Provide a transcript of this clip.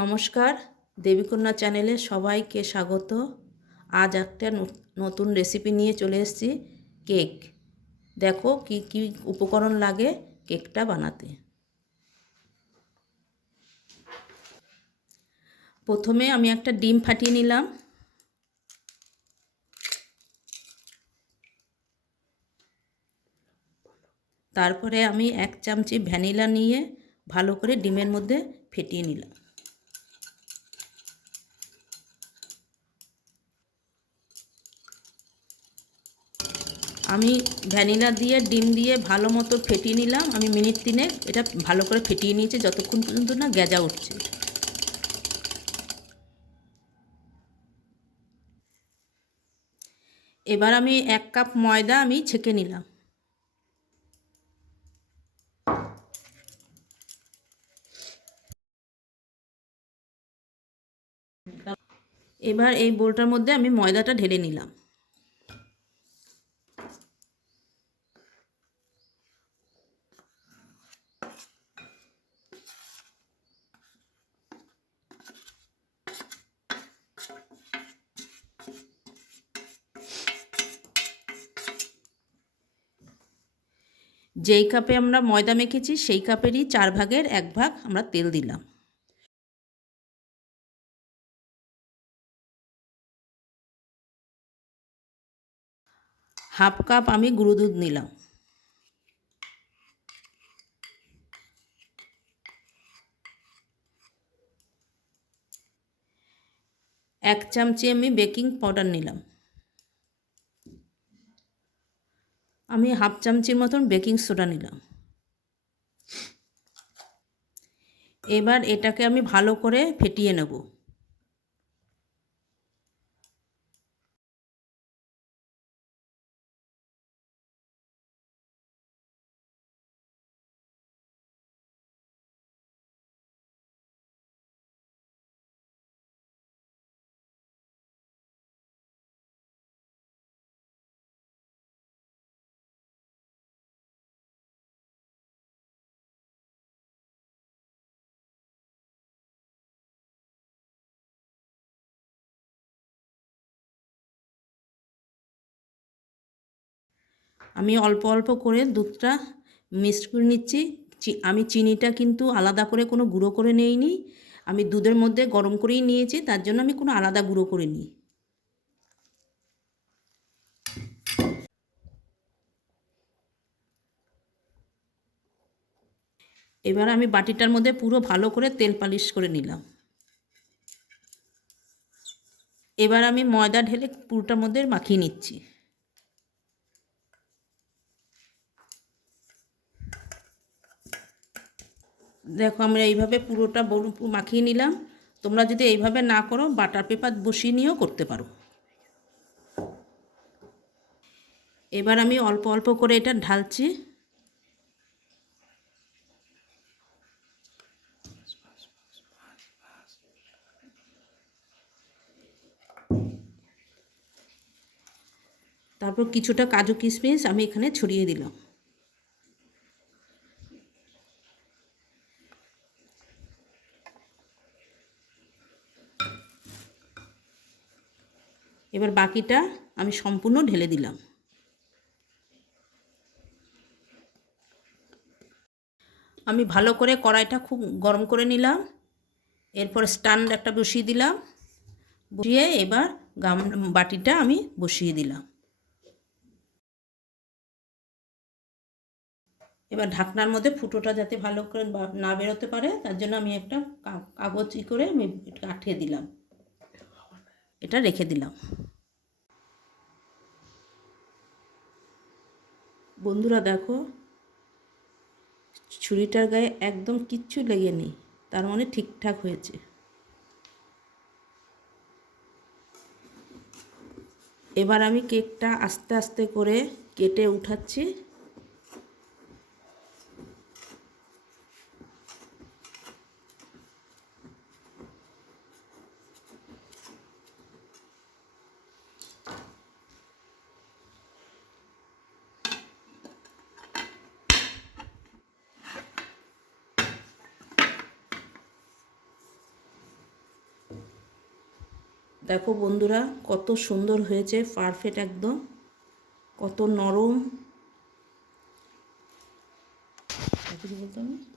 নমস্কার, দেবীকন্যা চ্যানেলে সবাইকে স্বাগত। আজ একটা নতুন রেসিপি নিয়ে চলে এসেছি, কেক। দেখো কি কি উপকরণ লাগে কেকটা বানাতে। প্রথমে আমি একটা ডিম ফাটিয়ে নিলাম। তারপরে আমি 1 চামচি ভ্যানিলা নিয়ে ভালো করে ডিমের মধ্যে ফেটিয়ে নিলাম। আমি ভ্যানিলা দিয়ে ডিম দিয়ে ভালো মতো ফেটিয়ে নিলাম। আমি মিনিট 3 এটা ভালো করে ফেটিয়ে নিয়েছি, যতক্ষণ পর্যন্ত না গেজা উঠছে। এবার আমি 1 কাপ ময়দা আমি ছেঁকে নিলাম। এবার এই বোলটার মধ্যে আমি ময়দাটা ঢেলে নিলাম। যেই কাপে আমরা ময়দা মেখেছি সেই কাপেরই 4 ভাগের 1 ভাগ আমরা তেল দিলাম। হাফ কাপ আমি গুঁড়ো দুধ নিলাম। এক চামচি আমি বেকিং পাউডার নিলাম। আমি হাফ চামচির মতন বেকিং সোডা নিলাম। এবার এটাকে আমি ভালো করে ফেটিয়ে নেব। আমি অল্প অল্প করে দুধটা মিক্সড করে নিচ্ছি। আমি চিনিটা কিন্তু আলাদা করে কোনো গুঁড়ো করে নেইনি। আমি দুধের মধ্যে গরম করেই নিয়েছি, তার জন্য আমি কোনো আলাদা গুঁড়ো করে নিই। এবার আমি বাটিটার মধ্যে পুরো ভালো করে তেল পালিশ করে নিলাম। এবার আমি ময়দা ঢেলে পুরোটার মধ্যে মাখিয়ে নিচ্ছি। দেখো আমরা এইভাবে পুরোটা মাখিয়ে নিলাম। তোমরা যদি এইভাবে না করো বাটার পেপার বসিয়ে নিয়েও করতে পারো। এবার আমি অল্প অল্প করে এটা ঢালছি। তারপর কিছুটা কাজু কিশমিশ আমি এখানে ছড়িয়ে দিলাম। এবার বাকিটা আমি সম্পূর্ণ ঢেলে দিলাম। আমি ভালো করে কড়াইটা খুব গরম করে নিলাম। এরপর স্ট্যান্ড একটা বসিয়ে দিলাম। বসিয়ে এবার বাটিটা আমি বসিয়ে দিলাম। এবার ঢাকনার মধ্যে ফুটোটা যাতে ভালো করে না বেরোতে পারে তার জন্য আমি একটা কাগজ করে আমি আঠিয়ে দিলাম। এটা রেখে দিলাম। বন্ধুরা দেখো, ছুরিটার গায়ে একদম কিচ্ছু লেগেনি, তার মানে ঠিকঠাক হয়েছে। এবার আমি কেকটা আস্তে আস্তে করে কেটে উঠাচ্ছি। দেখো বন্ধুরা কত সুন্দর হয়েছে, পারফেক্ট একদম, কত নরম। কিছু বলতে হবে?